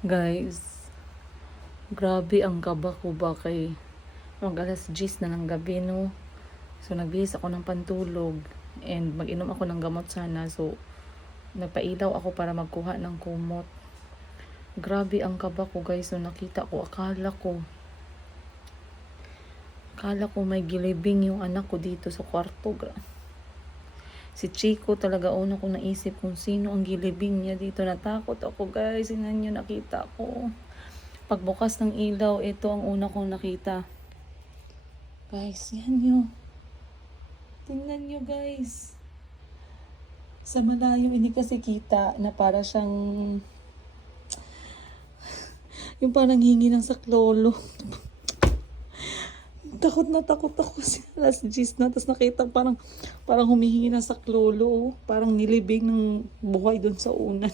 Guys, grabe ang kaba ko ba kay alas 10 na ng gabi, no? So, nagbihis ako ng pantulog and mag-inom ako ng gamot sana. So, nagpailaw ako para magkuha ng kumot. Grabe ang kaba ko, guys. So, nakita ko, akala ko may gilibing yung anak ko dito sa kwarto. Si Chico talaga una ko naisip kung sino ang gilibing niya dito. Natakot ako, guys. Sinan nyo, nakita ko. Pagbukas ng ilaw, ito ang una kong nakita. Guys, yan nyo. Tingnan nyo, guys. Sa malayo, hindi kasi kita na para siyang yung parang hingi ng saklolo. Takot ako kasi alas 10 na. Tapos nakita parang humihingi ng saklolo. Parang nilibing ng buhay dun sa unan.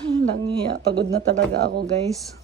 Langiya. Pagod na talaga ako, guys.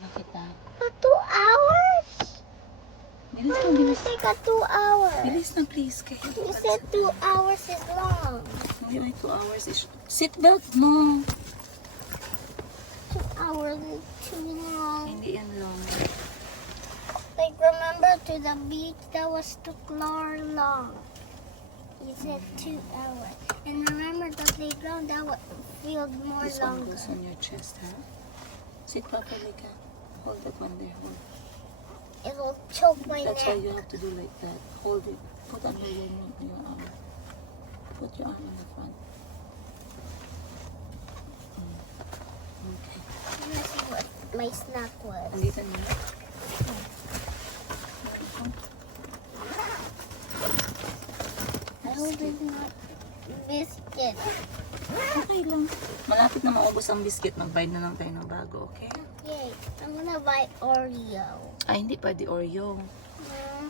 Nakita. 2 hours? Bilis na, It bilis. take 2 hours. Bilis na, please. Kaya You said 2 hours is long. may 2 hours is... Seatbelt mo. 2 hours is too long. Hindi yan long. Like, remember to the beach, that was too long. You said 2 hours. And remember the playground, that would feel more This one longer. goes on your chest, ha? Sit properly, ka. Hold that one there. Hold. It will choke my That's why neck. you have to do like that. Hold it. Put under your arm. Put your arm in the front. Okay. Let's see what my snack was. Andito na. I hope it's not biscuit. Okay lang. Malapit na maubos ang biscuit. Mag-buy na lang tayo ng bago, okay? Yay, I'm gonna buy Oreo. Ay, hindi pwede Oreo. Uh,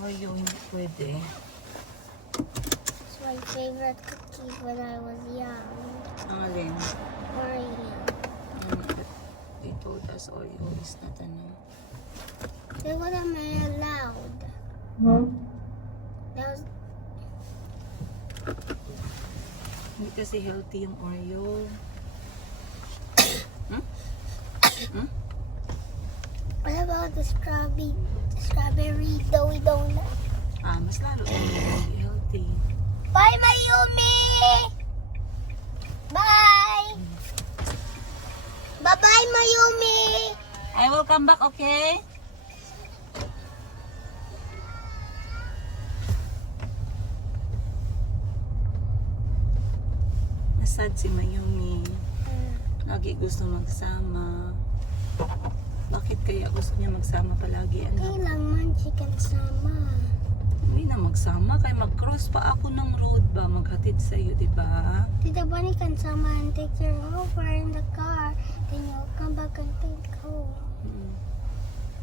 Oreo, hindi pwede. It's my favorite cookie when I was young. Ang alin? Oreo. They told us Oreo is not ano. Then what am I allowed? That was Hindi kasi healthy yung Oreo. what about the strawberry doughy donut? Ah, mas lalo hindi healthy. Bye, Mayumi! Bye! Bye-bye, Mayumi! I will come back, okay? Nasad si Mayumi. Lagi gusto magsama. Bakit kaya gusto niya magsama palagi? Ano? Kailangan chicken sama. Hindi na magsama. Kaya mag-cross pa ako ng road ba? Maghatid sa'yo, di ba? Tita Bunny can sama and take her over in the car. Then you'll come back and take home. Hmm.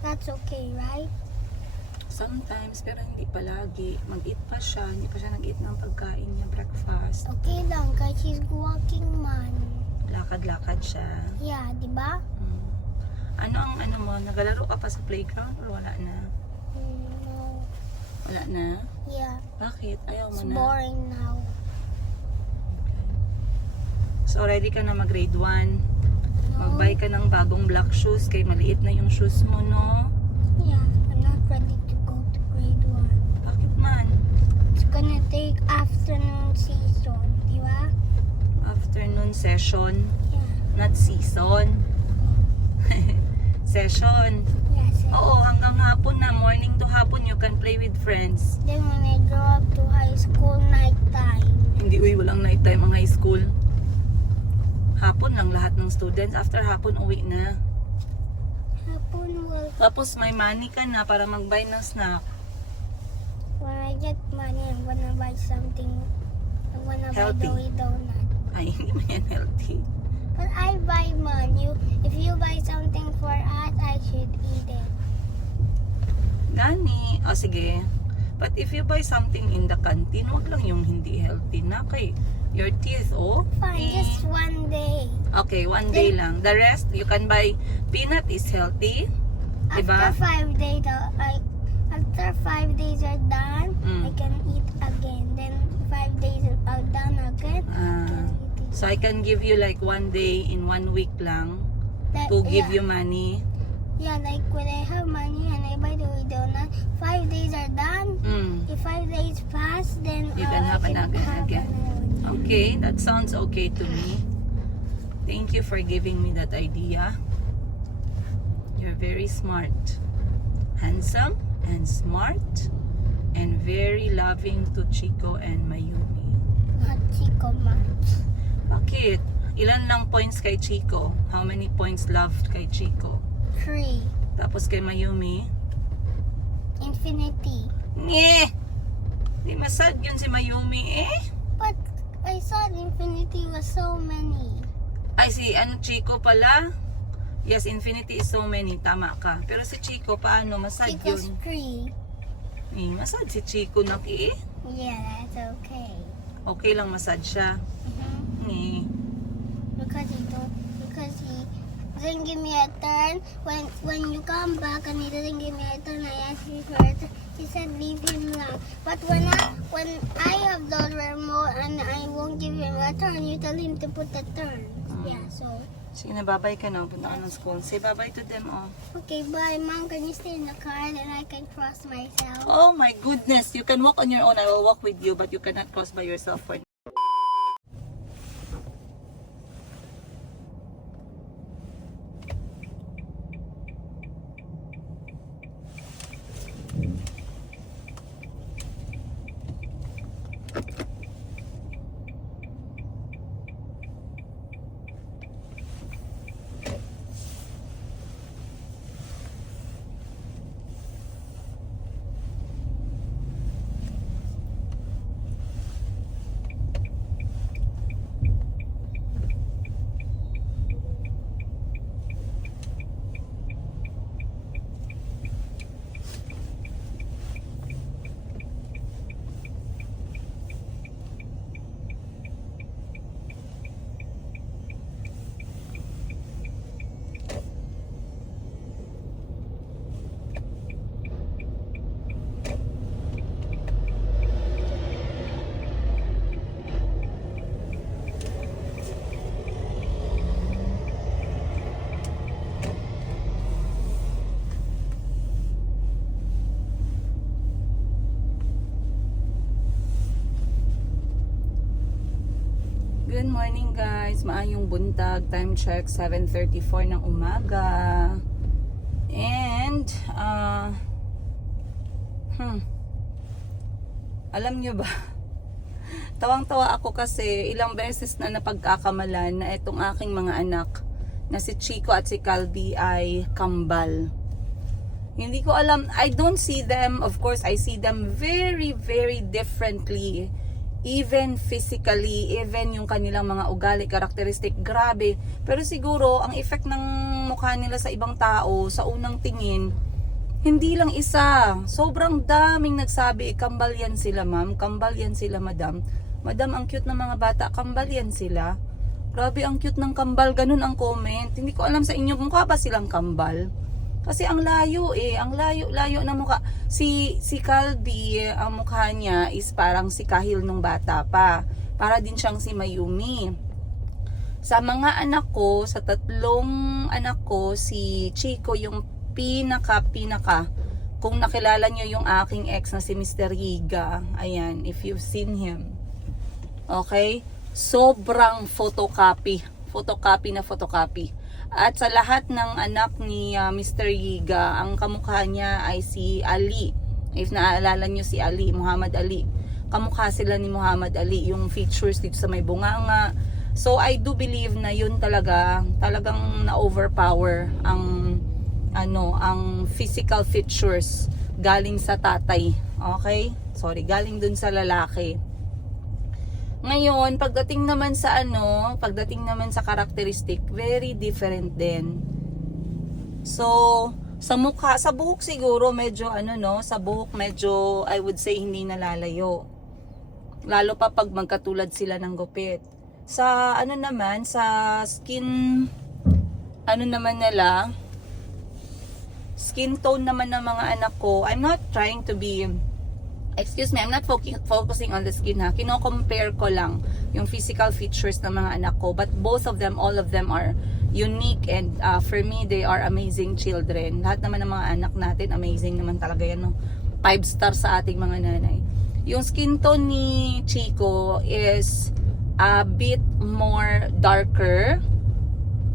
That's okay, right? Sometimes, pero hindi palagi. Mag-eat pa siya. Hindi pa siya nag-eat ng pagkain niya, breakfast. Okay lang, cause she's walking man. Lakad-lakad siya. Yeah, di ba? Hmm. Ano ang ano mo? Nagalaro ka pa sa playground or wala na? No. Wala na? Yeah, Bakit? Ayaw mo it's na? boring now. So, ready ka na mag-grade 1. No. Mag-buy ka ng bagong black shoes kay maliit na yung shoes mo, no? Yeah, I'm not ready to go to grade 1. Bakit man? It's gonna take afternoon season, di ba? Afternoon session, Yeah. not season. Session. Yes. Oo, hanggang hapon na, morning to you can play with friends. Then when I grow up to high school, nighttime. Hindi, uy, walang nighttime ang high school. Hapon lang lahat ng students. After hapon, uwi na. Hapon will, Tapos may money ka na para mag-buy ng snack. when I get money, I'm gonna buy something. I'm gonna Healthy. buy Dewey Donut. Ay, hindi man yan healthy. But I buy money. If you buy something for us, I should eat it. Gani. O sige. But if you buy something in the canteen, wag lang yung hindi healthy na kay your teeth, oh. Fine, just one day. Okay, one day lang. The rest, you can buy peanut is healthy. Diba? After 5 days, after 5 days are done, Mm. I can eat again. Then 5 days are done again. I can eat it. So I can give you like one day in 1 week lang That- to give yeah. you money. Yeah, like when I have money and I buy the donut, 5 days are done. Mm. If 5 days pass, then You can have I another again. Okay, that sounds okay to me. Thank you for giving me that idea. You're very smart. Handsome and smart and very loving to Chico and Mayumi. Not Chico much. Bakit? Ilan lang points kay Chico? How many points love kay Chico? 3. Tapos kay Mayumi? Infinity. Nye! Di masad yun si Mayumi eh. But I thought infinity was so many. Ay, si ano, Chico pala? Yes, infinity is so many. Tama ka. Pero si Chico, paano? Masad Chico's yun. 3. Eh, masad si Chico naki eh. Yeah, that's okay. Okay lang masad siya. Mm-hmm. Eh. Because he doesn't give me a turn. When you come back and he doesn't give me a turn, I asked you first. He said leave him lang. But when I have the remote and I won't give him a turn, you tell him to put the turn. Yeah, so Sige na, babay ka na. Punta ka ng school. Say bye-bye to them, oh. okay, bye, Mom. Can you stay in the car and I can cross myself? Oh my goodness. You can walk on your own. I will walk with you, but you cannot cross by yourself for Good morning guys, maayong buntag, time check 7:34 ng umaga. And alam nyo ba, tawang-tawa ako kasi ilang beses na napagkakamalan na itong aking mga anak na si Chico at si Calby ay kambal. Hindi ko alam, I don't see them, of course I see them very very differently. Even physically, even yung kanilang mga ugali, karakteristik, grabe. Pero siguro, ang effect ng mukha nila sa ibang tao, sa unang tingin, hindi lang isa. Sobrang daming nagsabi, kambal yan sila ma'am, kambal yan sila madam. Madam, ang cute ng mga bata, kambal yan sila. Grabe, ang cute ng kambal, ganun ang comment. Hindi ko alam sa inyo, mukha ba silang kambal? Kasi ang layo eh, ang layo na mukha. Si Calby, ang mukha niya is parang si Kahil nung bata pa. Para din siyang si Mayumi. Sa mga anak ko, sa tatlong anak ko, si Chico yung pinaka. Kung nakilala nyo yung aking ex na si Mr. Yiga, ayan, if you've seen him. Okay? Sobrang photocopy na photocopy. At sa lahat ng anak ni Mr. Yiga, ang kamukha niya ay si Ali. If naaalala nyo si Ali, Muhammad Ali, kamukha sila ni Muhammad Ali, yung features dito sa may bunganga. So I do believe na yun talagang na-overpower ang ang physical features galing sa tatay. Okay? Sorry, galing dun sa lalaki. Ngayon, pagdating naman sa characteristic, very different din. So, sa mukha, sa buhok siguro medyo sa buhok medyo I would say hindi nalalayo. Lalo pa pag magkatulad sila ng gupit. Sa sa skin nila, skin tone naman ng mga anak ko, I'm not trying to be, excuse me, I'm not focusing on the skin ha. Kino-compare ko lang yung physical features ng mga anak ko. But both of them, all of them are unique and for me, they are amazing children. Lahat naman ng mga anak natin, amazing naman talaga yan. No? 5 star sa ating mga nanay. Yung skin tone ni Chico is a bit more darker.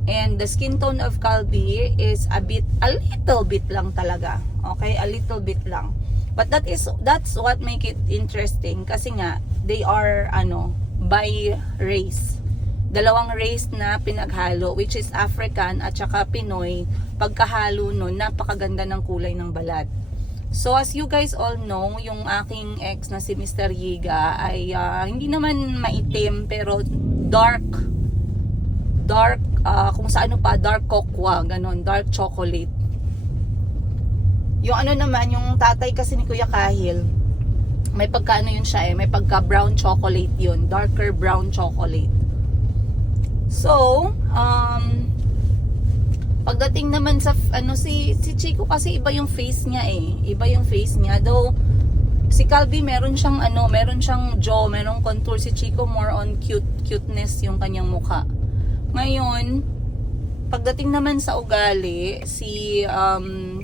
And the skin tone of Calbi is a little bit lang talaga. Okay? A little bit lang. But that's what make it interesting kasi nga they are by race. Dalawang race na pinaghalo, which is African at saka Pinoy. Pagkahalo nun, napakaganda ng kulay ng balat. So as you guys all know, yung aking ex na si Mr. Yiga ay hindi naman maitim pero dark kung sa dark cocoa, ganon, dark chocolate. Yung naman, yung tatay kasi ni Kuya Kahil, may pagka yun siya may pagka brown chocolate yun, darker brown chocolate. So, pagdating naman sa si Chico kasi iba yung face niya iba yung face niya, though si Calvi meron siyang jaw, merong contour. Si Chico more on cuteness yung kanyang mukha. Ngayon, pagdating naman sa ugali, si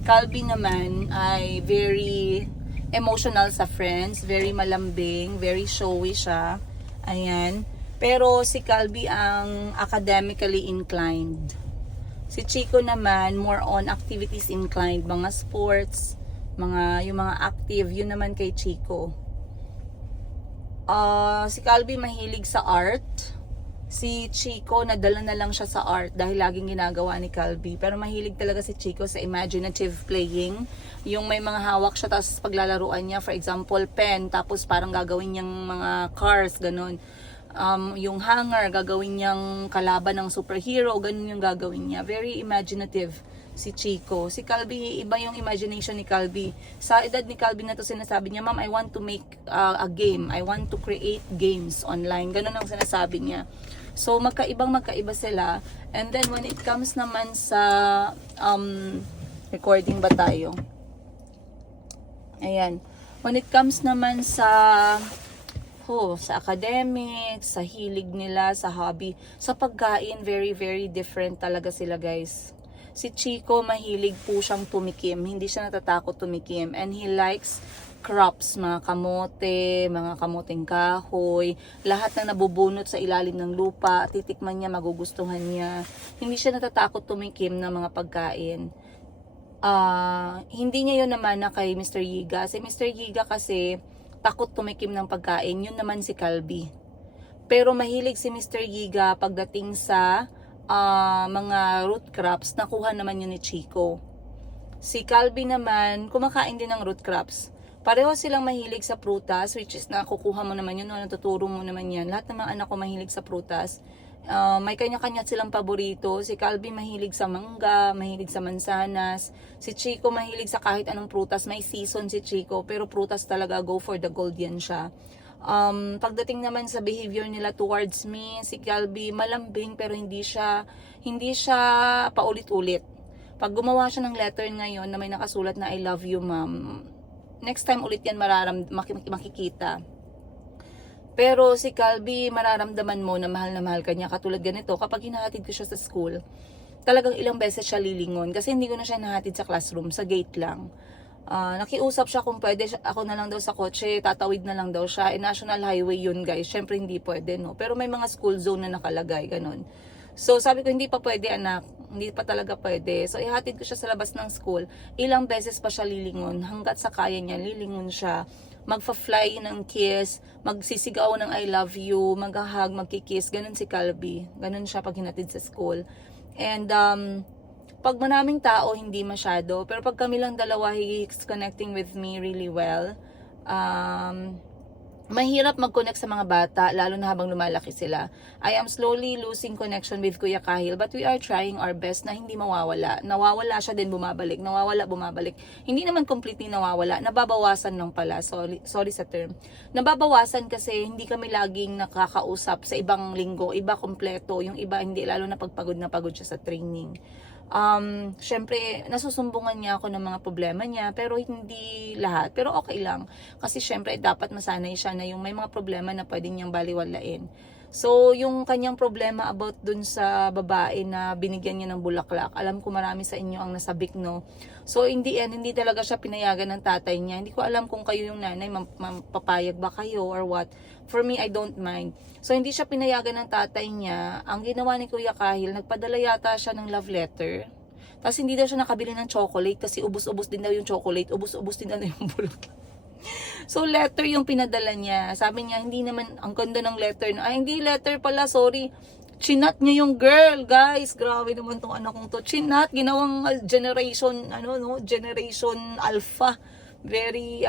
Calvi naman ay very emotional sa friends, very malambing, very showy siya. Ayan. Pero si Calvi ang academically inclined. Si Chico naman more on activities inclined, mga sports, yung mga active, yun naman kay Chico. Si Calvi mahilig sa art. Si Chico, nadala na lang siya sa art dahil laging ginagawa ni Calvi. Pero mahilig talaga si Chico sa imaginative playing. Yung may mga hawak siya, tapos paglalaruan niya, for example, pen, tapos parang gagawin niyang mga cars, ganun. Yung hanger, gagawin niyang kalaban ng superhero, ganun yung gagawin niya. Very imaginative si Chico. Si Calvi, iba yung imagination ni Calvi. Sa edad ni Calvi na to, sinasabi niya, Ma'am, I want to make a game. I want to create games online. Ganun ang sinasabi niya. So, magkaiba sila. And then, when it comes naman sa, recording ba tayo? Ayan. When it comes naman sa academics, sa hilig nila, sa hobby, sa pagkain, very, very different talaga sila, guys. Si Chico, mahilig po siyang tumikim. Hindi siya natatakot tumikim. And he likes crops, mga kamote, mga kamoteng kahoy, lahat na nabubunot sa ilalim ng lupa, titikman niya, magugustuhan niya. Hindi siya natatakot tumikim ng mga pagkain. Hindi niya yun naman na kay Mr. Yiga. Si Mr. Yiga kasi takot tumikim ng pagkain. Yun naman si Calvi. Pero mahilig si Mr. Yiga pagdating sa mga root crops, nakuha naman yun ni Chico. Si Calvi naman, kumakain din ng root crops. Pareho silang mahilig sa prutas, which is nakukuha mo naman yun, natuturo mo naman yan. Lahat ng mga anak ko mahilig sa prutas. May kanya-kanya silang paborito. Si Calvi mahilig sa mangga, mahilig sa mansanas. Si Chico mahilig sa kahit anong prutas. May season si Chico, pero prutas talaga, go for the gold yan siya. Pagdating naman sa behavior nila towards me, si Calvi malambing pero hindi siya paulit-ulit. Pag gumawa siya ng letter ngayon na may nakasulat na I love you, ma'am, next time ulit yan makikita. Pero si Calvi, mararamdaman mo na mahal ka niya. Katulad ganito, kapag hinahatid ko siya sa school, talagang ilang beses siya lilingon. Kasi hindi ko na siya nahatid sa classroom, sa gate lang. Nakiusap siya kung pwede ako na lang daw sa kotse, tatawid na lang daw siya. National highway yun, guys. Syempre hindi pwede, no? Pero may mga school zone na nakalagay, ganun. So sabi ko, hindi pa pwede, anak. Hindi pa talaga pwede. So, ihatid ko siya sa labas ng school. Ilang beses pa siya lilingon. Hanggat sa kaya niya, lilingon siya. Magfa-fly ng kiss, magsisigaw ng I love you, mag-hug, magkikiss. Ganun si Calby. Ganun siya pag hinatid sa school. And, pag maraming tao, hindi masyado. Pero pag kami lang dalawa, he's connecting with me really well. Mahirap mag-connect sa mga bata, lalo na habang lumalaki sila. I am slowly losing connection with Kuya Kahil, but we are trying our best na hindi mawawala. Nawawala siya din, bumabalik. Nawawala, bumabalik. Hindi naman completely nawawala. Nababawasan lang pala. Sorry sa term. Nababawasan kasi hindi kami laging nakakausap sa ibang linggo. Iba kompleto. Yung iba hindi, lalo na pagpagod na pagod siya sa training. Syempre, nasusumbungan niya ako ng mga problema niya, pero hindi lahat. Pero okay lang. Kasi syempre, dapat masanay siya na yung may mga problema na pwede niyang baliwalain. So, yung kanyang problema about dun sa babae na binigyan niya ng bulaklak, alam ko marami sa inyo ang nasabik, no? So, in the end, hindi talaga siya pinayagan ng tatay niya. Hindi ko alam kung kayo yung nanay, papayag ba kayo or what. For me, I don't mind. So, hindi siya pinayagan ng tatay niya. Ang ginawa ni Kuya Kahil, nagpadala yata siya ng love letter. Tapos, hindi daw siya nakabili ng chocolate kasi ubus-ubus din daw yung chocolate. Ubus-ubus din daw yung bulaklak. So, letter yung pinadala niya. Sabi niya, hindi naman, ang ganda ng letter. Ay, hindi letter pala, sorry. Chinat niya yung girl, guys. Grabe naman tong anak kong to. Chinat, ginawang generation, generation alpha. Very,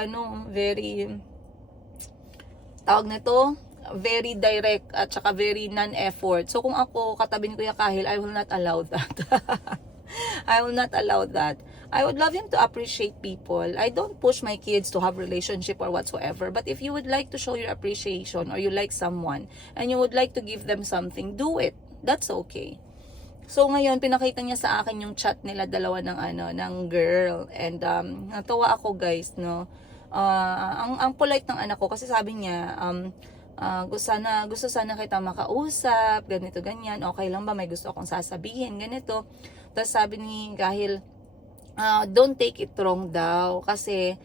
tawag na to, very direct at saka very non-effort. So, kung ako katabi ni Kuya Kahil, I will not allow that. I will not allow that. I would love him to appreciate people. I don't push my kids to have relationship or whatsoever. But if you would like to show your appreciation or you like someone and you would like to give them something, do it. That's okay. So ngayon pinakita niya sa akin yung chat nila dalawa ng girl, and natawa ako, guys, no. Ang polite ng anak ko kasi sabi niya gusto sana kita makausap, ganito ganyan. Okay lang ba, may gusto akong sasabihin, ganito. Tapos sabi ni Kahil, don't take it wrong daw kasi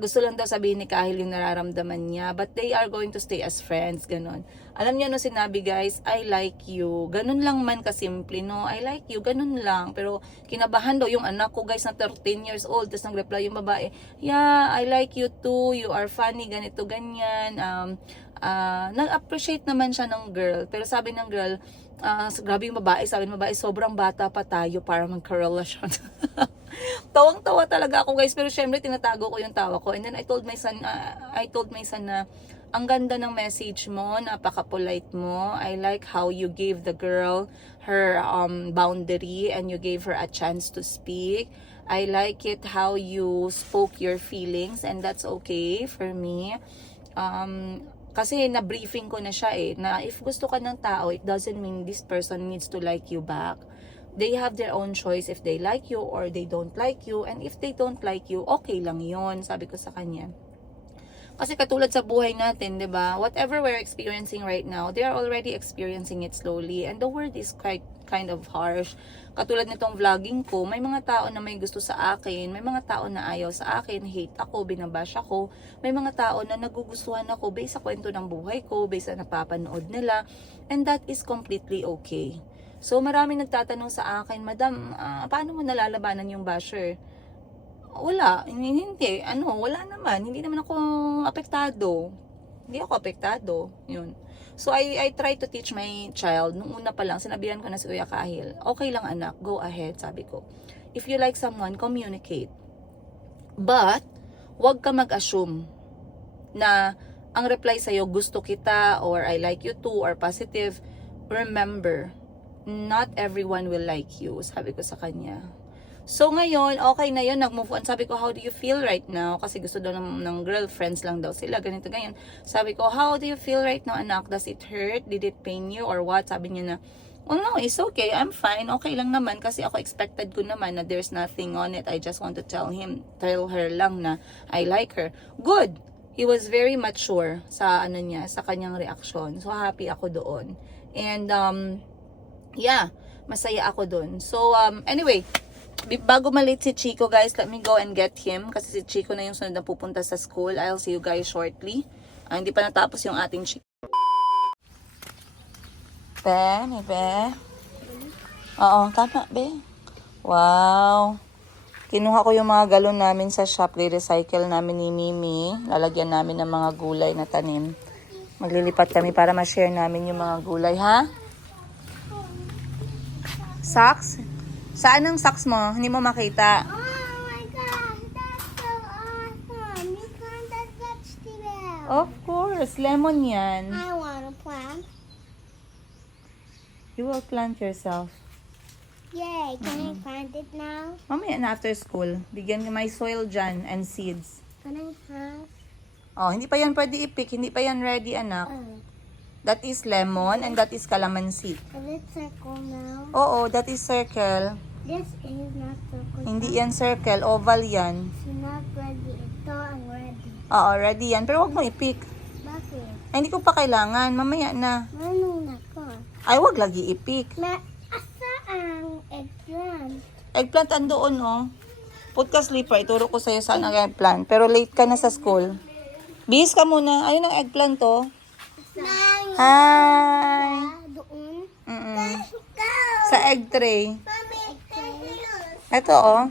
gusto lang daw sabihin ni Kahil yung nararamdaman niya, but they are going to stay as friends, ganun. Alam niyo no, sinabi, guys, I like you. Ganun lang man kasimple, no? I like you, ganun lang. Pero kinabahan daw yung anak ko, guys, na 13 years old. Tapos nag-reply yung babae, yeah, I like you too, you are funny, ganito, ganyan. Nag-appreciate naman siya ng girl. Pero sabi ng girl, grabe yung babae, sabi ng babae, sobrang bata pa tayo para magka-relasyon. Tawang-tawa talaga ako, guys, pero syempre tinatago ko yung tawa ko. And then I told my son na ang ganda ng message mo, napaka-polite mo. I like how you gave the girl her boundary and you gave her a chance to speak. I like it how you spoke your feelings, and that's okay for me. Kasi na-briefing ko na siya na if gusto ka ng tao, it doesn't mean this person needs to like you back. They have their own choice if they like you or they don't like you. And if they don't like you, okay lang yon, sabi ko sa kanya. Kasi katulad sa buhay natin, 'di ba? Whatever we're experiencing right now, they are already experiencing it slowly, and the world is quite kind of harsh. Katulad nitong vlogging ko, may mga tao na may gusto sa akin, may mga tao na ayaw sa akin, hate ako, binabash ako, may mga tao na nagugustuhan ako based sa kwento ng buhay ko, based sa napapanood nila, and that is completely okay. So maraming nagtatanong sa akin, Madam, paano mo nalalabanan yung basher? Wala, hindi, wala naman, hindi naman ako apektado. Hindi ako apektado, yun. So I try to teach my child. Nung una pa lang, sinabihan ko na si Kuya Kahil, okay lang anak, go ahead, sabi ko. If you like someone, communicate. But, wag ka mag-assume na ang reply sa'yo, gusto kita, or I like you too, or positive. Remember, not everyone will like you, sabi ko sa kanya. So ngayon, okay na yun, nag-move on. Sabi ko, how do you feel right now? Kasi gusto daw ng girlfriends lang daw sila, ganito, ganyan. Sabi ko, how do you feel right now, anak? Does it hurt? Did it pain you? Or what? Sabi niya na, oh no, it's okay, I'm fine, okay lang naman. Kasi ako expected ko naman na there's nothing on it. I just want to tell her lang na I like her. Good! He was very mature sa sa kanyang reaksyon. So happy ako doon. And yeah, masaya ako doon. So anyway, bago malate si Chico, guys, let me go and get him. Kasi si Chico na yung sunod na pupunta sa school. I'll see you guys shortly. Hindi pa natapos yung ating Chico. Be. Oo, tama, be. Wow. Kinuha ko yung mga galon namin sa shop. Recycle namin ni Mimi. Lalagyan namin ng mga gulay na tanim. Maglilipat kami para ma-share namin yung mga gulay, ha? Socks? Saan ang socks mo? Hindi mo makita. Oh my gosh, that's so awesome. You planted vegetables. Of course. Lemon yan. I want to plant. You will plant yourself. Yay, can I plant it now? Mamaya na after school. Bigyan ka may soil dyan and seeds. Can I have? Oh, hindi pa yan pwede i-pick. Hindi pa yan ready, anak. That is lemon and that is calamansi. Is it circle now? Oo, that is circle. This is not circle. Hindi yan circle. Oval yan. It's not ready. Ito ang ready. Oo, ready yan. Pero wag mo i-pick. Bakit? Ay, hindi ko pa kailangan. Mamaya na. Ano na ko? Ay, wag lagi i-pick. Asa ang eggplant? Eggplant andoon, oh. Put ka sleeper. Ituro ko sa'yo saan ang eggplant. Pero late ka na sa school. Bihis ka muna. Ayun ang eggplant, oh. Hi! Doon? Mm-mm. Go! Sa egg tray. Mami, Ito, oh.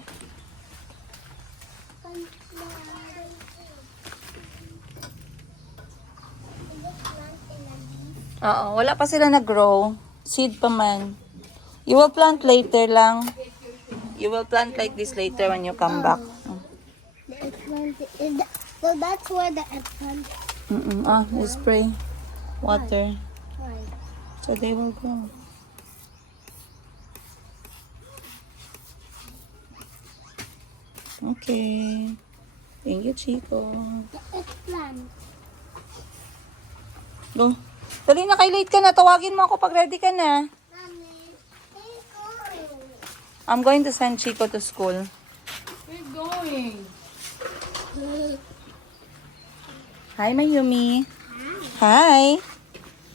Oo, wala pa sila nag-grow. Seed pa man. You will plant later lang. You will plant like this later when you come back. The eggplant is so that's where the eggplant Ah, you spray water. Why? So they will grow. Okay. Thank you, Chico. The eggplant. Go. Dali na, kay late ka na. Tawagin mo ako pag ready ka na. Mommy, where you going? I'm going to send Chico to school. Where you going? Hi, Mayumi. Hi.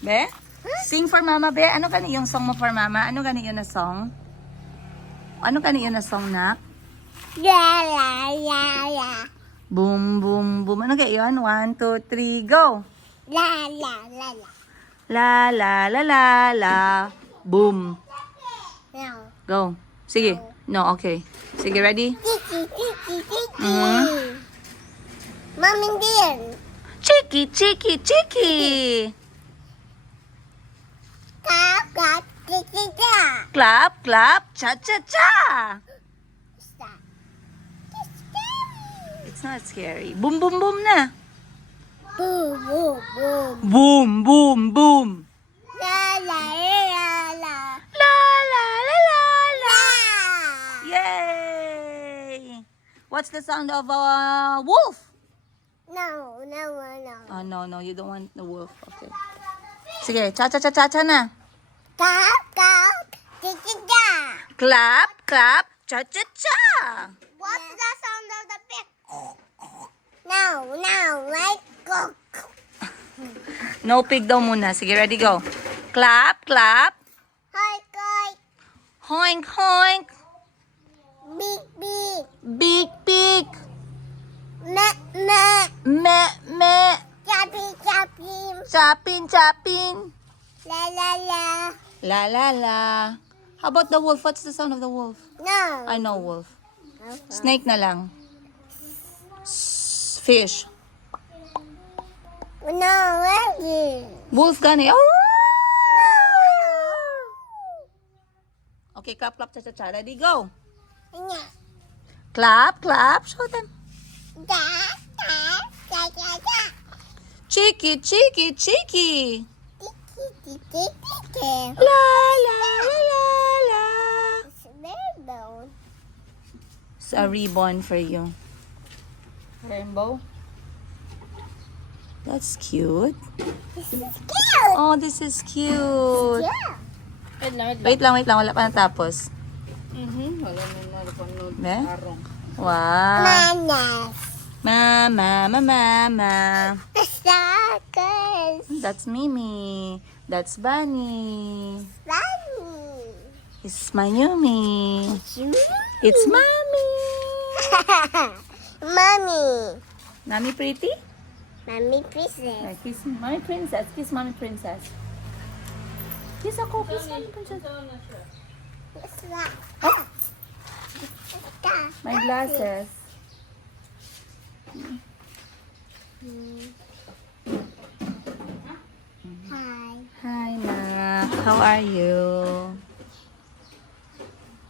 Be? Sing for Mama, Be. Ano gani yung song mo for Mama? Ano gani yun na song? Ano gani yun na song, nak? La la la la. Boom, boom, boom. Ano gani yun? 1, 2, 3, go! La la la la. La, la, la, la, la. Boom. No. Go. Sige. No, okay. Sige, ready? Tiki tiki tiki. Mhm. Mommy dear. Chiki, chiki, chiki. Kaka tiki ta. Clap, clap, cha, cha, cha. Stop. It's scary. It's not scary. Boom, boom, boom na. Boom boom boom. Boom, boom, boom. La la la la. La, la, la, la, la. La. Yay! What's the sound of a wolf? No no no. Oh, no, you don't want the wolf. Okay. Sige, cha, cha, cha, cha, cha na. Kaka tiki ta. Clap, clap, cha, cha, cha. What's the sound of the pig? No, right? Go. No pig daw muna. Sige, ready, go. Clap, clap. Hi, guy. Hoink, hoink. Big, big. Big pig. Me, me. Me, me. Chappy, chappy. Chapin, chapin. La, la, la. La, la, la. How about the wolf? What's the sound of the wolf? No. I know wolf. Snake na lang. Fish. No, ready. Wolf gani. Oh! Okay, clap, clap, cha, cha, cha. Ready, go. No. Clap, clap. Show them. Da, da, da, da, da. Cheeky, cheeky, cheeky. Tiki, tiki, tiki. La, la, la, la, la. It's rainbow. It's a ribbon for you. Rainbow? That's cute. This is cute. Oh, this is cute. Yeah. Wait lang. Wait lang. Wala pa natapos. Wala na napanood. Be? Arong. Wow. Manas. Mama, mama, mama. Suckers. That's Mimi. That's Bunny. Bunny. It's Mayumi. You? It's Mommy. Mommy. Mommy pretty? Mommy princess. Kiss Mommy princess. Kiss Mommy princess. Kiss ako. Kiss Mommy princess. What's that? My glasses. Hi. Hi, Nak. How are you?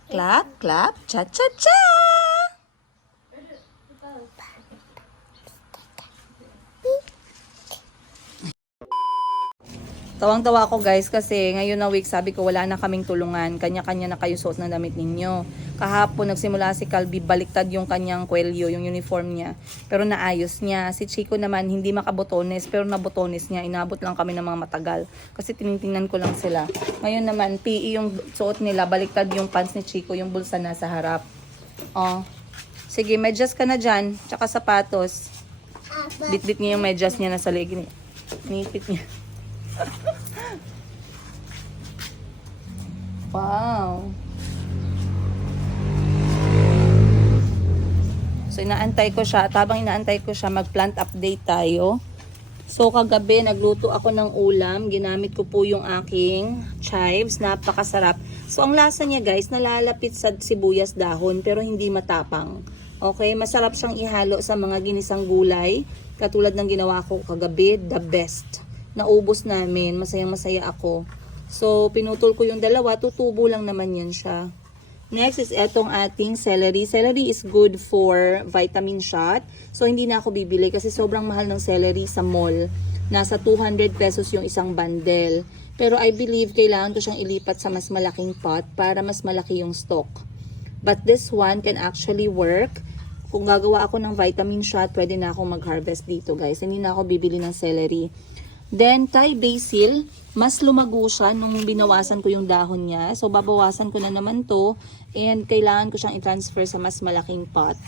Clap, clap, cha-cha-cha! Tawang-tawa ako guys kasi ngayon na week sabi ko wala na kaming tulungan. Kanya-kanya na kayo suot ng damit ninyo. Kahapon nagsimula si Calvi baliktad yung kanyang kwelyo, yung uniform niya. Pero naayos niya. Si Chico naman hindi makabotones pero nabotones niya. Inabot lang kami ng mga matagal. Kasi tinitingnan ko lang sila. Ngayon naman PE yung suot nila. Baliktad yung pants ni Chico. Yung bulsa na sa harap. Oh. Sige, medyas ka na dyan. Tsaka sapatos. Bit-bit niya yung medyas niya nasa leg niya. Nipit niya. Wow. So inaantay ko siya. At habang inaantay ko siya, mag-plant update tayo. So kagabi nagluto ako ng ulam. Ginamit ko po yung aking chives. Napakasarap. So ang lasa niya guys, nalalapit sa sibuyas dahon pero hindi matapang. Okay, masarap siyang ihalo sa mga ginisang gulay. Katulad ng ginawa ko kagabi, the best. Naubos namin, masayang-masaya ako. So, pinutol ko yung dalawa, tutubo lang naman yan siya. Next is etong ating celery. Celery is good for vitamin shot. So, hindi na ako bibili kasi sobrang mahal ng celery sa mall. Nasa 200 pesos yung isang bundle. Pero I believe kailangan ko siyang ilipat sa mas malaking pot para mas malaki yung stock. But this one can actually work. Kung gagawa ako ng vitamin shot, pwede na akong mag-harvest dito guys. Hindi na ako bibili ng celery. Then, Thai basil, mas lumago siya nung binawasan ko yung dahon niya. So, babawasan ko na naman to and kailangan ko siyang i-transfer sa mas malaking pot.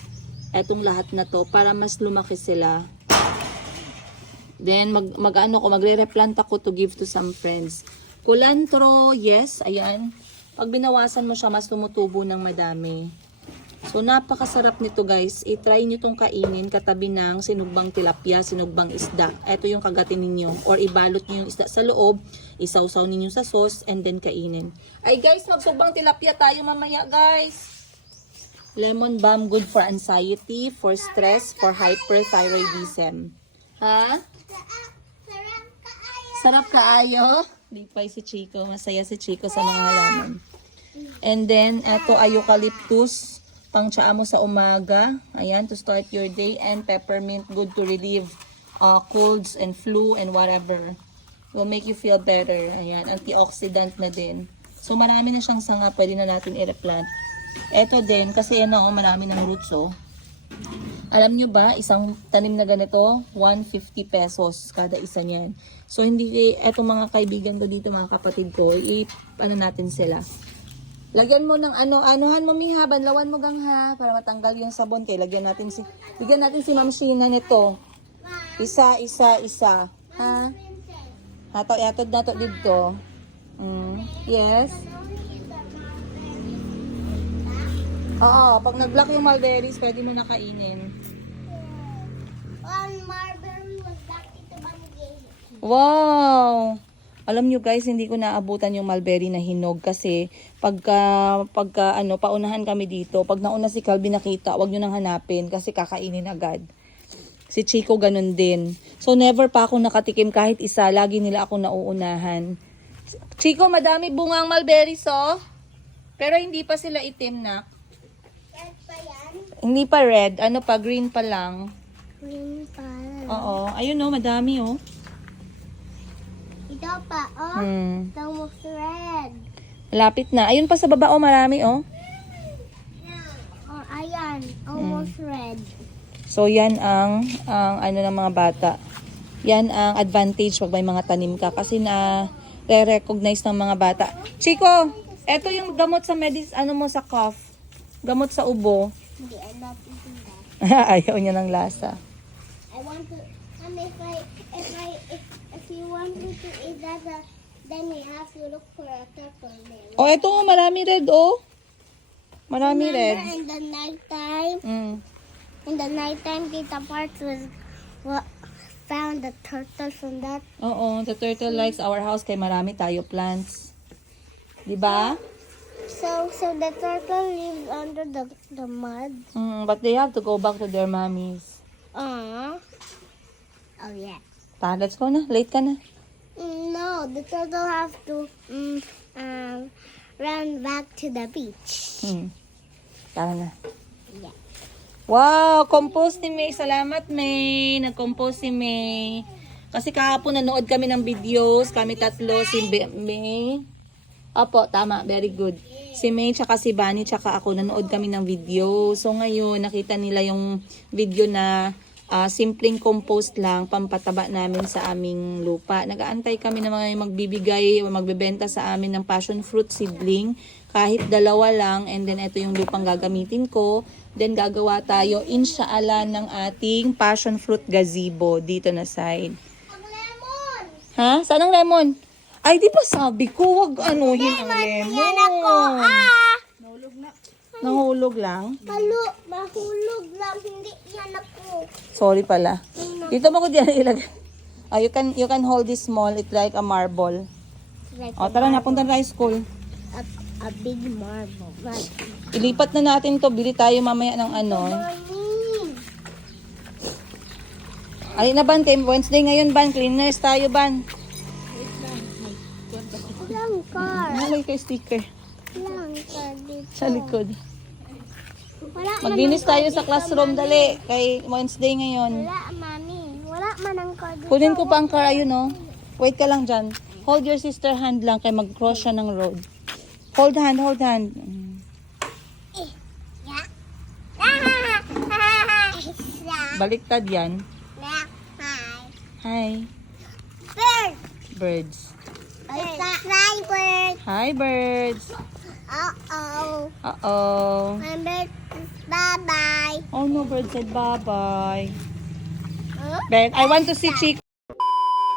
Etong lahat na to para mas lumaki sila. Then, magre-replant ako to give to some friends. Kulantro, yes, ayan. Pag binawasan mo siya, mas tumutubo ng madami. So, napakasarap nito guys. I-try nyo itong kainin katabi ng sinugbang tilapia, sinugbang isda. Ito yung kagatin ninyo. Or ibalot nyo yung isda sa loob, isawsaw ninyo sa sauce, and then kainin. Ay guys, magsugbang tilapia tayo mamaya guys. Lemon balm, good for anxiety, for stress, for hyperthyroidism. Ha? Sarap kaayo? Lipay si Chico. Masaya si Chico sa mga halaman. And then, ito ay eucalyptus. Pang tsaa mo sa umaga. Ayan, to start your day. And peppermint, good to relieve colds and flu and whatever. Will make you feel better. Ayan, antioxidant na din. So, marami na siyang sanga. Pwede na natin i-replant. Ito din, kasi yan o, marami ng roots o. Alam nyo ba, isang tanim na ganito, 150 pesos kada isa niyan. So, hindi, etong mga kaibigan ko dito, mga kapatid ko, ano natin sila. Lagyan mo ng anuhan mo miha, banlawan mo gang ha, para matanggal yung sabon. Kaya bigyan natin si Ma'am Sheena nito. Isa. Ha? Atod na to dito. Yes. Oo, pag nag-block yung mulberries, pwede mo na kainin. Wow! Alam nyo guys, hindi ko naabutan yung mulberry na hinog kasi paunahan kami dito. Pag nauna si Calvi nakita, wag nyo nang hanapin kasi kakainin agad. Si Chico ganun din. So never pa ako nakatikim kahit isa. Lagi nila ako nauunahan. Chico, madami bungang mulberries oh. Pero hindi pa sila itim na. Red pa yan? Hindi pa red. Ano pa, green pa lang. Green pa. Oo. Ayun oh, madami oh. Ito pa, oh. Ito almost red. Malapit na. Ayun pa sa baba oh, marami oh. Oh, ayan. Almost red. So yan ang ano ng mga bata. Yan ang advantage pag may mga tanim ka kasi na re-recognize ng mga bata. Chico, eto yung gamot sa mo sa cough. Gamot sa ubo. Hindi, I'm not eating that. Ayaw niya ng lasa. I want to, and if you want me to eat that, then we have to look for a pepper there. Oh, eto oh, marami red oh. Marami red. In the nighttime, in the nighttime, Tita Parks found the turtle from that. Oo, the turtle likes our house kay marami tayo plants. 'Di ba? So the turtle lives under the mud. But they have to go back to their mommies. Oh yeah. Let's go na. Late ka na. No, the turtle have to run back to the beach. Tara na. Yeah. Wow! Compost ni May. Salamat, May. Nag-compost si May. Kasi kahapon nanood kami ng videos. Kami tatlo. Si May. Opo, tama. Very good. Si May, tsaka si Bunny, tsaka ako. Nanood kami ng video. So ngayon, nakita nila yung video na simpleng compost lang, pampataba namin sa aming lupa. Nag-aantay kami ng mga magbibigay o magbebenta sa amin ng passion fruit seedling. Kahit dalawa lang, and then ito yung lupang gagamitin ko. Then gagawa tayo, inshallah, ng ating passion fruit gazebo dito na side. Ang lemon! Ha? Saan ang lemon? Ay, di ba sabi ko, wag anuhin ang lemon. Yan ako. Nahulog lang. Mahulog lang. Hindi yan ako. Sorry pala. Dito mo ko diyan ilagay. You can hold this small. It's like a marble. Like Tara na, punta na tayo school. a big marble. Ilipat na natin to. Bili tayo mamaya ng ano. Mommy! Ay na, Ban. Wednesday ngayon, Ban. Cleaners tayo, Ban. Walang car. Nalagay kay sticker. Walang car dito. Sa likod. Wala Maglinis man ang car tayo sa dito, classroom. Mami. Dali. Kay Wednesday ngayon. Wala, mami. Wala man ang car dito. Kunin ko pa ang car. Ayun, oh. Wait ka lang dyan. Hold your sister hand lang kay mag-cross siya ng road. Hold hand, hold hand. Baliktad yan. Hi. Bird. Birds. Fly bird. Hi, birds. Uh-oh. Uh-oh. My bird. Bye-bye. Oh no, bird said bye-bye. Huh? Ben, I want to see Chico.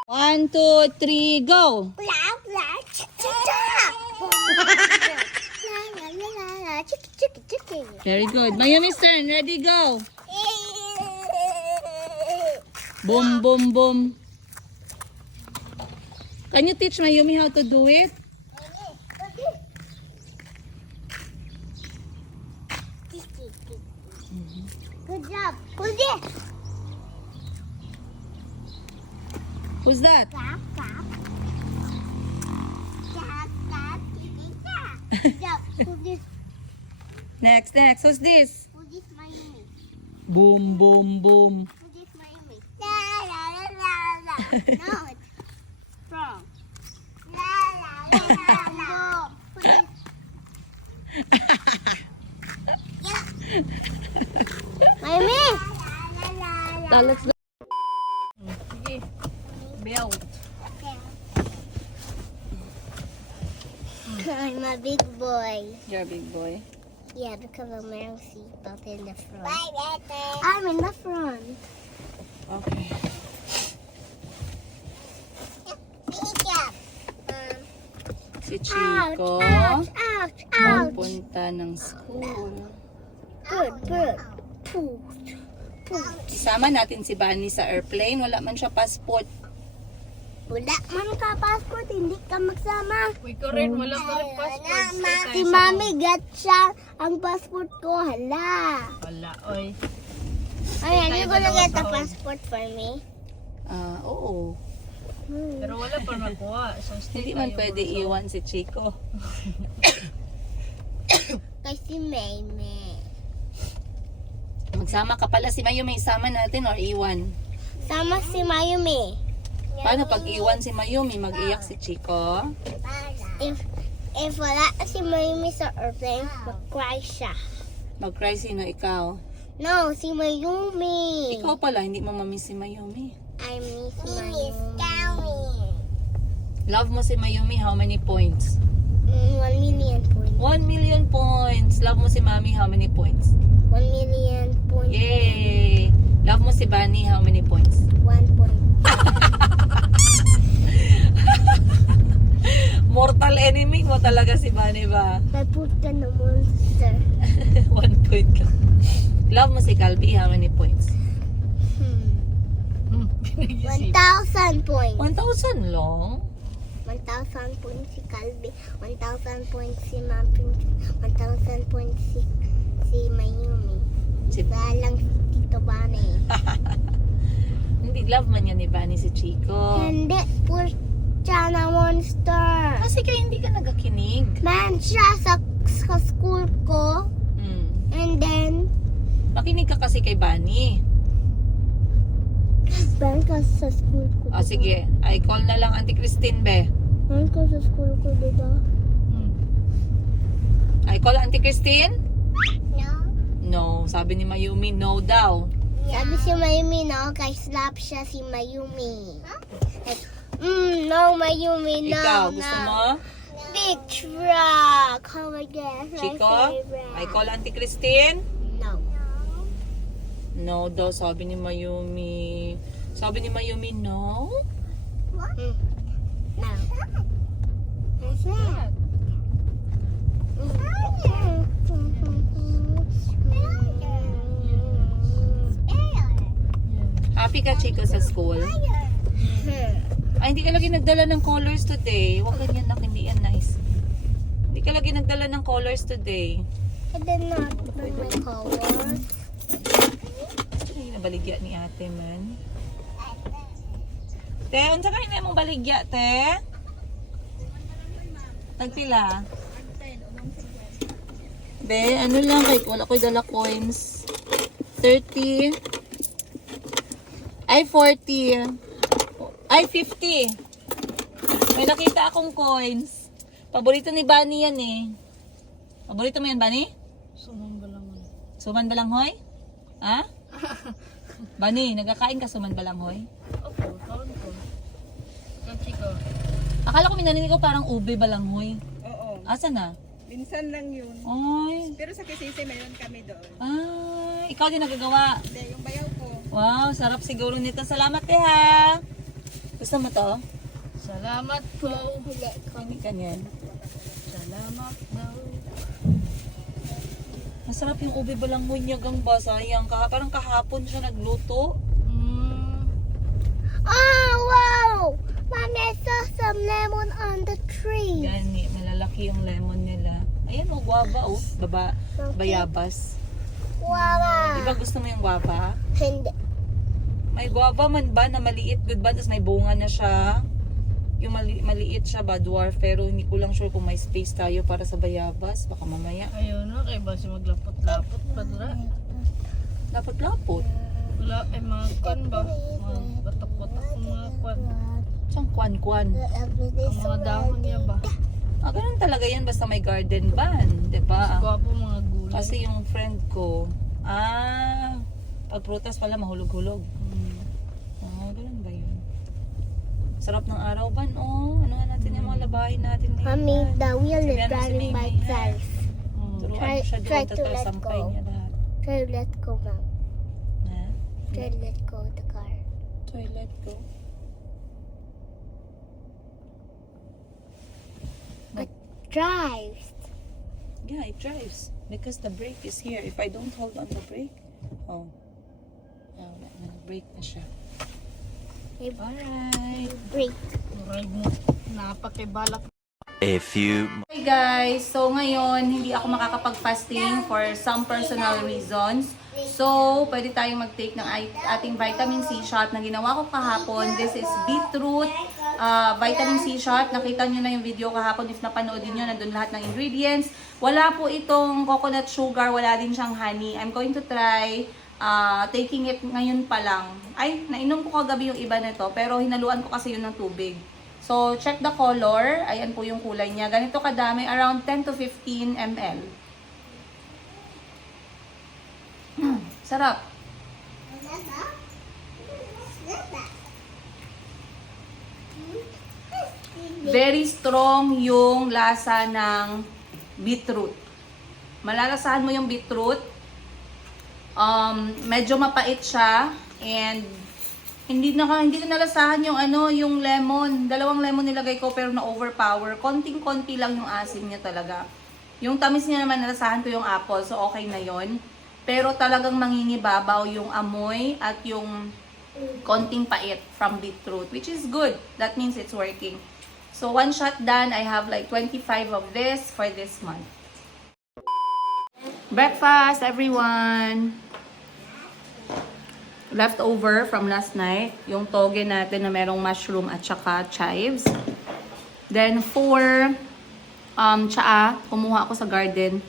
1, 2, 3, go! La la chick-chick-cha. La la la la la chick-chick-chick. Very good. Mayumi's turn. Ready, go! Boom, boom, boom. Can you teach Mayumi how to do it? Good job. Who's this? Who's that? Tap, tap. Tap, tap, chick-chick-cha. Good job. Who's this? Next. Who's this? Who's this, Mayumi? Boom, boom, boom. Who's this, Mayumi? La la la la la. No, it's from. La la la la la. Who's this? Mayumi! La la la. Let's go. Sige. Belt. I'm a big boy. You're a big boy. Yeah, because I'm wearing seatbelt in the front. I'm in the front. Okay. Si Chico. Ouch, ouch, ouch. Punta ng school. Bird, bird. Poof, poof. Isama natin si Bunny sa airplane. Wala man siya passport. Wala man ka passport, hindi ka magsama. Uy, ko rin. Wala pa rin passport. Si Mami got siya ang passport ko. Hala. Wala, oy. Ayan, tayo you gonna dalawa get the taon. passport for me? Oo. Pero wala pa nakuha. So, stay Hindi man tayo pwede muna. iwan si Chico. Kasi May. Magsama ka pala si Mayumi. Isama natin or iwan? Sama si Mayumi. Paano pag iwan si Mayumi? Mag-iyak si Chico? If wala si Mayumi sa airplane, mag-cry siya. Mag-cry sino ikaw? No, si Mayumi. Ikaw pala, hindi mo mamiss si Mayumi. I miss Mayumi. Love mo si Mayumi, how many points? 1 million points. 1 million points. Love mo si Mami, how many points? 1 million points. Yay! Love mo si Bunny, how many points? 1 point. Mortal enemy mo talaga si Bunny ba? I put ka na monster. 1 point ka. Love mo si Calby, how many points? 1,000 points. 1,000 lang? 1,000 points si Calvi, 1,000 points si Ma'am Princess, 1,000 points si Mayumi. Si- Wala lang si Tito Bani. Hindi, love man yan ni Bunny si Chico. Hindi, poor siya na monster. Kasi kaya hindi ka nagakinig. Man siya sa school ko, and then, Makinig ka kasi kay Bunny. ban ka sa school ko. O sige, I call na lang Auntie Christine, be. Ban ka sa school ko, diba? I call Auntie Christine? No. No, sabi ni Mayumi, no daw. Sabi si Mayumi, no, kay slap siya si Mayumi. Like, no, Mayumi, no, Ikaw, no. gusto mo? Big truck. Oh my God, my Chico? favorite. I call Auntie Christine? No. No daw, sabi ni Mayumi. Sabi ni Mayumi, no? No. What's that? Happy ka, Chico, sa school? Ay, hindi ka lagi nagdala ng colors today. Huwag ganyan na, hindi yan nice. Hindi ka lagi nagdala ng colors today. I did not bring my colors. Ay, nabaligya ni ate, man. Te, unsa ka na mong baligya, te? Tagpila? Be, ano lang, kay wala ko'y dala coins. 30. Ay, 40. Ay, 50. May nakita akong coins. Paborito ni Bunny yan eh. Paborito mo yan, Bunny? Suman ba lang? Suman balanghoy? Ha? Bunny, nagkakain ka suman balanghoy? Opo, karon ko. Ikaw, Chico. Akala ko minaninig ko parang ube balanghoy. Oo. Asa na? Minsan lang yun. Ay. Pero sa Kisisi, mayroon kami doon. Ay, ikaw din nagagawa. Hindi, yung bayaw ko. Wow, sarap siguro nito. Salamat eh ha. Gusto mo to? Salamat po. Hindi kanyan. Salamat daw. Masarap yung ube balanghoy niya gang ba? Sayang ka. Parang kahapon siya nagluto. Oh, wow! Mommy, I saw some lemon on the tree. Gani, malalaki yung lemon nila. Ayan o, guava oh. Bayabas. Wow! Di ba gusto mo yung guava? Hindi. May guava man ba na maliit, good ba? Tapos may bunga na siya. Yung maliit siya ba, dwarf. Pero hindi ko lang sure kung may space tayo para sa bayabas. Baka mamaya. Ayun na, kay basi maglapot-lapot pa dira. Lapot-lapot. Wala ay mga kwan ba? Mga patok-patok mga kwan. Siyang kwan-kwan. Ang mga dahon niya ba? Ah, ganun talaga yan basta may garden ban. Diba? Gwapo mga gulay. Kasi yung friend ko, pag prutas pala mahulog-hulog. Ganun ba yun? Sarap ng araw ban, oh. Ano nga natin yung mga labahin natin ngayon. Mommy, ban? the wheel is Sabihan mo si driving by Mimi, ha? itself. Turuan Try- mo siya try doon, to let tatasampay go. niya lahat. Try to let go, Mom. Ha? Try to let go of the car. Toilet ko. Drives. Yeah, it drives. Because the brake is here. If I don't hold on the brake, nag-brake na siya. Alright. Brake. Ride mo. Napakibalak. A few Hey guys, so ngayon hindi ako makakapag-fasting for some personal reasons. So, pwede tayong mag-take ng ating vitamin C shot na ginawa ko kahapon. This is beetroot vitamin C shot. Nakita nyo na yung video kahapon if napanoodin nyo, nandun lahat ng ingredients. Wala po itong coconut sugar, wala din siyang honey. I'm going to try taking it ngayon pa lang. Ay, nainom ko kagabi yung iba nito, pero hinaluan ko kasi yun ng tubig. So, check the color. Ayan po yung kulay niya. Ganito kadami, around 10 to 15 ml. Sarap. Very strong yung lasa ng beetroot. Malalasahan mo yung beetroot. Medyo mapait siya and hindi ko nalasahan yung yung lemon. Dalawang lemon nilagay ko pero na overpower. Konting-konti lang yung asim niya talaga. Yung tamis niya naman nalasahan ko yung apple, so okay na yon. Pero talagang mangingibabaw yung amoy at yung konting pait from beetroot, which is good. That means it's working. So, one shot done. I have like 25 of this for this month. Breakfast, everyone! Leftover from last night. Yung toge natin na merong mushroom at saka chives. Then, for tsaa, kumuha ako sa garden.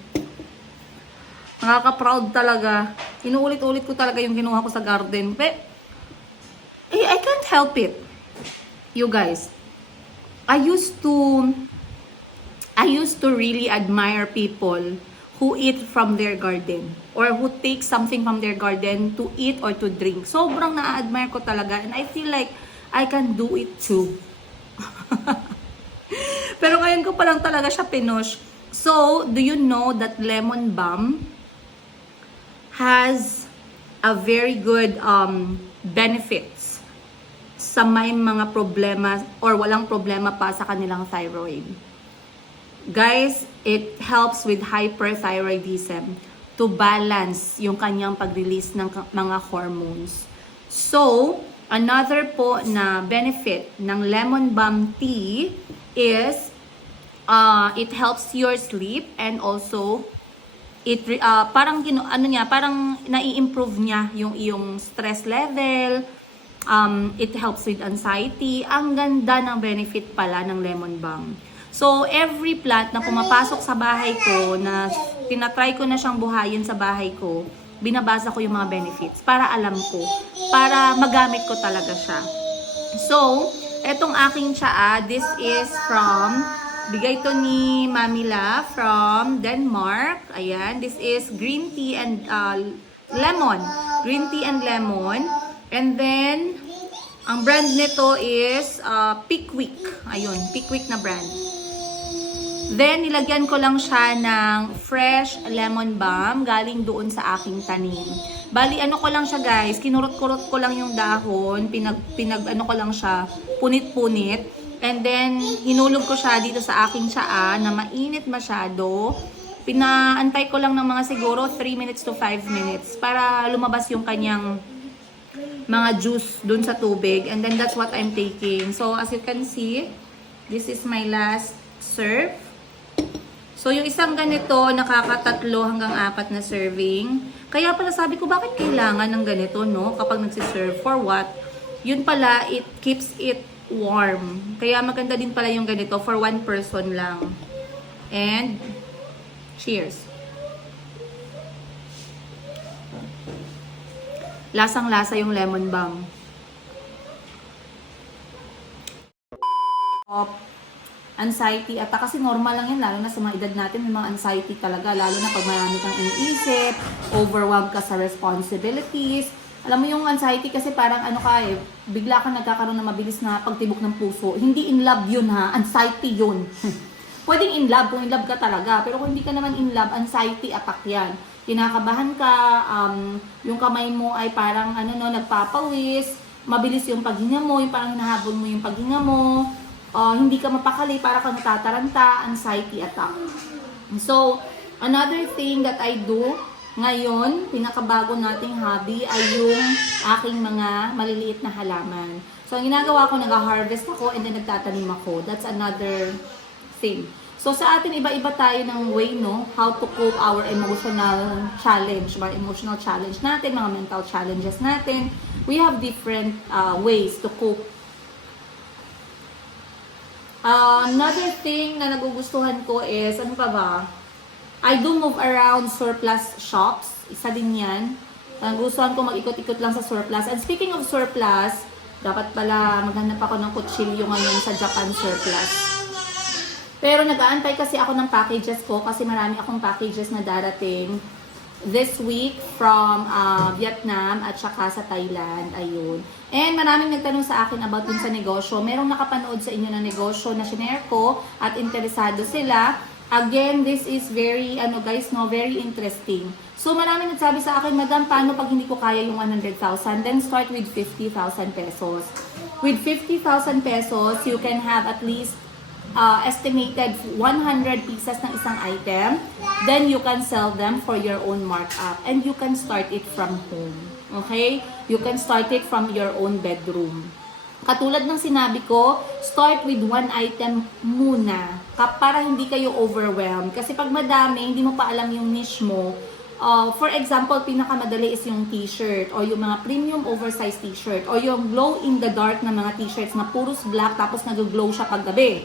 Nakaka-proud talaga. Inuulit-ulit ko talaga yung kinuha ko sa garden. But, I can't help it. You guys. I used to really admire people who eat from their garden or who take something from their garden to eat or to drink. Sobrang na-admire ko talaga and I feel like I can do it too. Pero ngayon ko pa lang talaga siya pinush. So, do you know that lemon balm has a very good benefits sa may mga problema or walang problema pa sa kanilang thyroid. Guys, it helps with hyperthyroidism to balance yung kanyang pag-release ng mga hormones. So, another po na benefit ng lemon balm tea is it helps your sleep and also it parang parang nai-improve niya yung iyong stress level. It helps with anxiety. Ang ganda ng benefit pala ng lemon balm. So, every plant na pumapasok sa bahay ko, na tinatry ko na siyang buhayin sa bahay ko, binabasa ko yung mga benefits para alam ko, para magamit ko talaga siya. So, etong aking tsaa, this is from, bigay to ni Mamila from Denmark. Ayan, this is green tea and lemon. Green tea and lemon. And then, ang brand nito is Pickwick. Ayun, Pickwick na brand. Then, nilagyan ko lang siya ng fresh lemon balm galing doon sa aking tanim. Bali, ano ko lang siya guys, kinurot-kurot ko lang yung dahon, ano ko lang siya, punit-punit. And then, hinulog ko siya dito sa aking tsaa na mainit masyado. Pinaantay ko lang ng mga siguro 3 minutes to 5 minutes para lumabas yung kanyang mga juice dun sa tubig. And then, that's what I'm taking. So, as you can see, this is my last serve. So, yung isang ganito, nakaka-3 hanggang 4 na serving. Kaya pala sabi ko, bakit kailangan ng ganito, no? Kapag nagsiserve, for what? Yun pala, it keeps it warm. Kaya maganda din pala yung ganito for 1 person lang. And, cheers! Lasang-lasa yung lemon balm. Anxiety attack, kasi normal lang yan, lalo na sa mga edad natin, may mga anxiety talaga, lalo na pag marami kang iniisip, overwhelmed ka sa responsibilities. Alam mo yung anxiety kasi parang bigla kang nagkakaroon ng mabilis na pagtibok ng puso. Hindi in love yun ha, anxiety yun. Pwedeng in love kung in love ka talaga, pero kung hindi ka naman in love, anxiety attack yan. Kinakabahan ka, yung kamay mo ay parang nagpapawis, mabilis yung paghinga mo, yung parang hinahabol mo yung paghinga mo, hindi ka mapakali, para kang natataranta, anxiety attack. So, another thing that I do ngayon, pinakabago nating hobby ay yung aking mga maliliit na halaman. So, ang ginagawa ko, nag-harvest ako and then nagtatanim ako. That's another thing. So, sa atin, iba-iba tayo ng way, no? How to cope our emotional challenge, mga emotional challenge natin, mga mental challenges natin. We have different ways to cope. Another thing na nagugustuhan ko is, ano pa ba? I do move around surplus shops. Isa din yan. Nagustuhan ko mag-ikot-ikot lang sa surplus. And speaking of surplus, dapat pala maghanap ako ng kutsilyo ngayon sa Japan surplus. Pero nag-aantay kasi ako ng packages ko kasi marami akong packages na darating this week from Vietnam at saka sa Thailand. Ayun. And maraming nagtanong sa akin about dun sa negosyo. Merong nakapanood sa inyo ng negosyo na shinare ko at interesado sila. Again, this is very, very interesting. So, maraming nagsabi sa akin, Madam, paano pag hindi ko kaya yung 100,000? Then start with 50,000 pesos. With 50,000 pesos, you can have at least estimated 100 pieces ng isang item. Then, you can sell them for your own markup. And you can start it from home. Okay? You can start it from your own bedroom. Katulad ng sinabi ko, start with one item muna para hindi kayo overwhelmed. Kasi pag madami, hindi mo pa alam yung niche mo. For example, pinakamadali is yung t-shirt o yung mga premium oversized t-shirt o yung glow in the dark na mga t-shirts na puros black tapos nag-glow siya paggabi.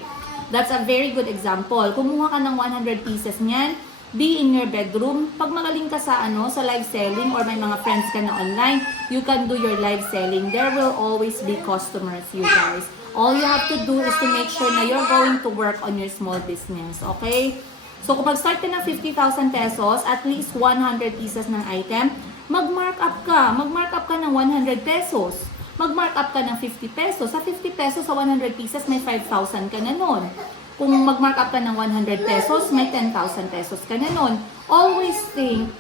That's a very good example. Kumuha ka ng 100 pieces niyan, be in your bedroom. Pag magaling ka sa sa live selling or may mga friends ka na online, you can do your live selling. There will always be customers, you guys. All you have to do is to make sure na you're going to work on your small business, okay? So kung mag-start ka ng 50,000 pesos, at least 100 pieces ng item, mag-mark up ka. Mag-mark up ka ng 100 pesos. Mag-mark up ka ng 50 pesos. Sa 50 pesos, sa 100 pieces, may 5,000 ka na nun. Kung mag-mark up ka ng 100 pesos, may 10,000 pesos ka na nun. Always think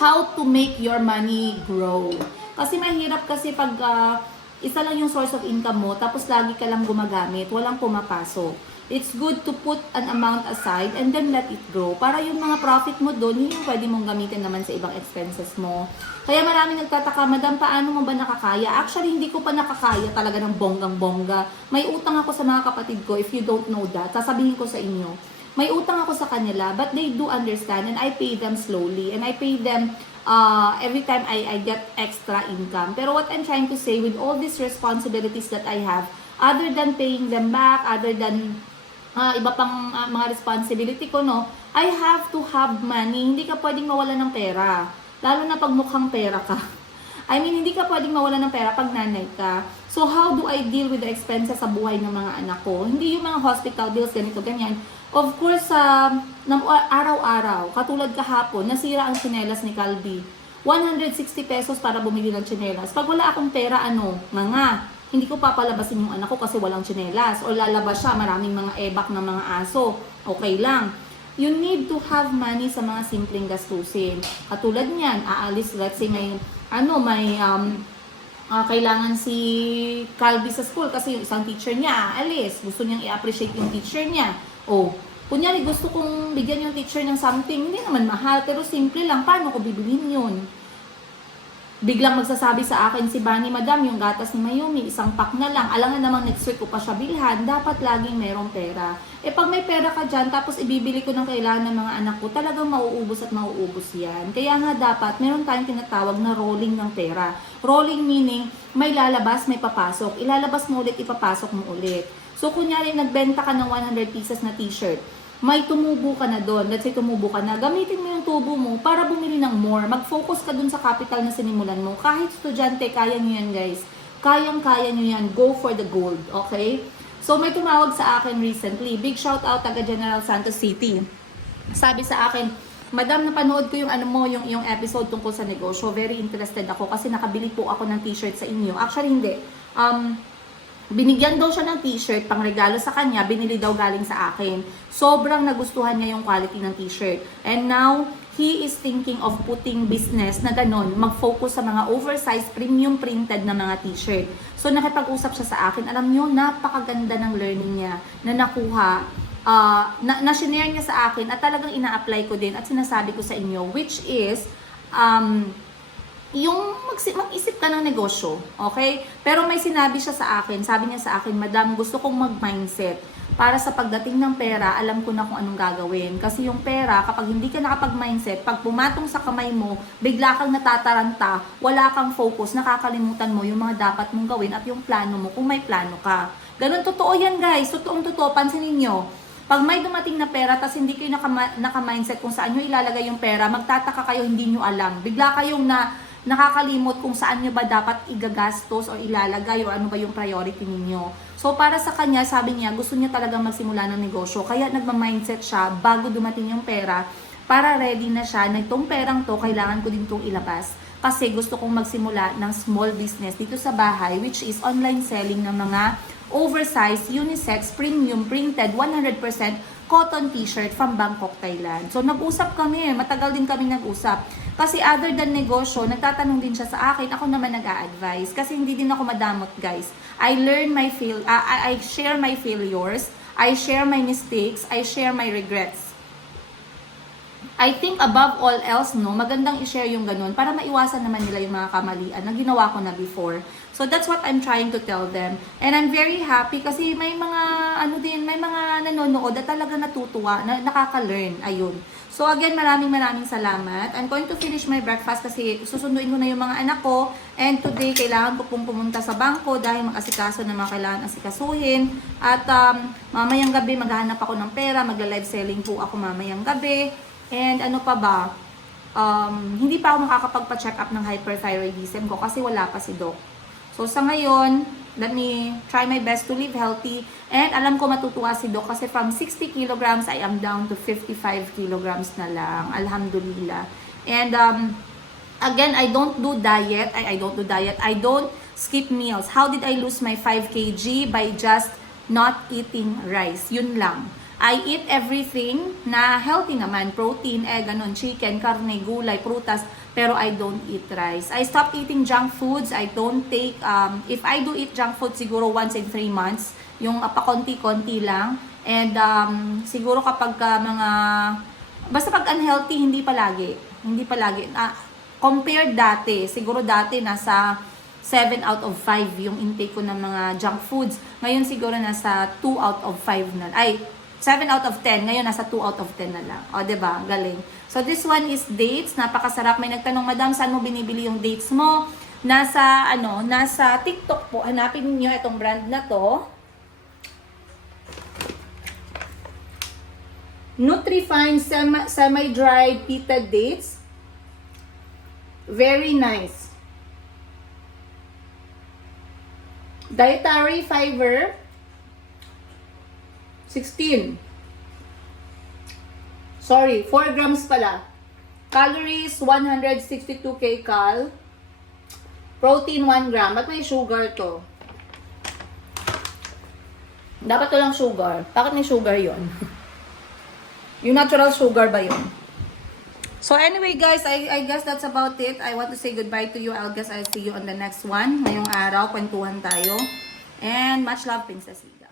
how to make your money grow. Kasi mahirap kasi pag isa lang yung source of income mo, tapos lagi ka lang gumagamit, walang pumapasok. It's good to put an amount aside and then let it grow. Para yung mga profit mo doon, yun yung pwede mong gamitin naman sa ibang expenses mo. Kaya maraming nagtataka, Madam, paano mo ba nakakaya? Actually, hindi ko pa nakakaya talaga ng bonggang-bongga. May utang ako sa mga kapatid ko, if you don't know that. Sasabihin ko sa inyo. May utang ako sa kanila, but they do understand and I pay them slowly. And I pay them every time I get extra income. Pero what I'm trying to say, with all these responsibilities that I have, other than paying them back, other than iba pang mga responsibility ko, no, I have to have money. Hindi ka pwedeng mawala ng pera. Lalo na pag mukhang pera ka. I mean, hindi ka pwedeng mawala ng pera pag nanay ka. So, how do I deal with the expenses sa buhay ng mga anak ko? Hindi yung mga hospital bills, ganito, ganyan. Of course, araw-araw, katulad kahapon, nasira ang tsinelas ni Calby. 160 pesos para bumili ng tsinelas. Pag wala akong pera, hindi ko papalabasin yung anak ko kasi walang tsinelas. O lalabas siya, maraming mga ebak ng mga aso. Okay lang. You need to have money sa mga simpleng gastusin. Katulad niyan, aalis, let's say kailangan si Calby sa school kasi yung isang teacher niya aalis. Gusto niyang i-appreciate yung teacher niya. O, kunyari gusto kong bigyan yung teacher ng something, hindi naman mahal, pero simple lang. Paano ko bibilhin yun? Biglang magsasabi sa akin si Bunny, Madam, yung gatas ni Mayumi, isang pack na lang. Alangan namang next week ko pa siya bilhan. Dapat laging merong pera. Pag may pera ka dyan, tapos ibibili ko ng kailangan ng mga anak ko, talagang mauubos at mauubos yan. Kaya nga dapat, meron tayong tinatawag na rolling ng pera. Rolling meaning, may lalabas, may papasok. Ilalabas mo ulit, ipapasok mo ulit. So, kunyari, nagbenta ka ng 100 pieces na t-shirt. May tumubo ka na doon. Let's say tumubo ka na. Gamitin mo yung tubo mo para bumili ng more. Mag-focus ka doon sa capital na sinimulan mo. Kahit estudyante, kaya nyo yan, guys. Kayang-kaya nyo yan. Go for the gold. Okay? So, may tumawag sa akin recently. Big shout out taga General Santos City. Sabi sa akin, Madam, napanood ko yung yung episode tungkol sa negosyo. Very interested ako kasi nakabili po ako ng t-shirt sa inyo. Actually, hindi. Binigyan daw siya ng t-shirt pang regalo sa kanya, binili daw galing sa akin. Sobrang nagustuhan niya yung quality ng t-shirt. And now, he is thinking of putting business na ganon, mag-focus sa mga oversized, premium printed na mga t-shirt. So, nakipag-usap siya sa akin. Alam niyo, napakaganda ng learning niya na nakuha, na-share niya sa akin at talagang ina-apply ko din at sinasabi ko sa inyo, which is, yung mag-isip ka ng negosyo, okay? Pero may sinabi siya sa akin, sabi niya sa akin, Madam, gusto kong mag-mindset para sa pagdating ng pera, alam ko na kung anong gagawin. Kasi yung pera, kapag hindi ka nakapag-mindset, pag pumatong sa kamay mo, bigla kang natataranta, wala kang focus, nakakalimutan mo yung mga dapat mong gawin at yung plano mo, kung may plano ka. Ganun, totoo yan, guys. Totoong-totoo, pansinin nyo. Pag may dumating na pera, tas hindi kayo naka-mindset kung saan nyo ilalagay yung pera, magtataka kayo, hindi nyo alam. Bigla kayong nakakalimot kung saan nyo ba dapat igagastos o ilalagay o ano ba yung priority ninyo. So, para sa kanya, sabi niya, gusto niya talagang magsimula ng negosyo. Kaya nagma-mindset siya bago dumating yung pera para ready na siya na itong perang to, kailangan ko din itong ilabas. Kasi gusto kong magsimula ng small business dito sa bahay, which is online selling ng mga oversized, unisex, premium, printed, 100% cotton t-shirt from Bangkok, Thailand. So, nag-usap kami. Matagal din kami nag-usap. Kasi other than negosyo, nagtatanong din siya sa akin. Ako naman nag-a-advise. Kasi hindi din ako madamot, guys. I share my failures. I share my mistakes. I share my regrets. I think above all else, no, magandang i-share yung ganun para maiwasan naman nila yung mga kamalian na ginawa ko na before. So that's what I'm trying to tell them. And I'm very happy kasi may mga, may mga nanonood na talaga natutuwa, na nakaka-learn. Ayun. So again, maraming salamat. I'm going to finish my breakfast kasi susunduin ko na yung mga anak ko. And today, kailangan ko pong pumunta sa bangko dahil makasikaso na mga kailangan asikasuhin. At mamayang gabi, maghahanap ako ng pera. Magla-live selling po ako mamayang gabi. And ano pa ba? Hindi pa ako makakapagpa-check up ng hyperthyroidism ko kasi wala pa si Doc. So sa ngayon, let me try my best to live healthy. And alam ko matutuwa si Doc kasi from 60 kilograms, I am down to 55 kilograms na lang. Alhamdulillah. And again, I don't do diet. I don't do diet. I don't skip meals. How did I lose my 5 kg? By just not eating rice. Yun lang. I eat everything na healthy naman. Protein, egg, chicken, karne, gulay, prutas. Pero I don't eat rice. I stopped eating junk foods. I don't take, if I do eat junk food, siguro once in 3 months. Yung pakonti-konti lang. And siguro kapag basta pag unhealthy, hindi palagi. Hindi palagi. Compared dati, siguro dati nasa 7 out of 5 yung intake ko ng mga junk foods. Ngayon siguro nasa 2 out of 5 na. 7 out of 10. Ngayon, nasa 2 out of 10 na lang. O, diba? Galing. So, this one is dates. Napakasarap. May nagtanong, Madam, saan mo binibili yung dates mo? Nasa TikTok po. Hanapin niyo itong brand na to. Nutrifine semi-dried pita dates. Very nice. Dietary fiber. 16. Sorry, 4 grams pala. Calories, 162 kcal. Protein, 1 gram. Ba't may sugar to? Dapat to lang sugar. Bakit may sugar yon? Yung natural sugar ba yun? So anyway guys, I guess that's about it. I want to say goodbye to you. I'll see you on the next one. Ngayong araw, kwentuhan tayo. And much love, Princess Ida.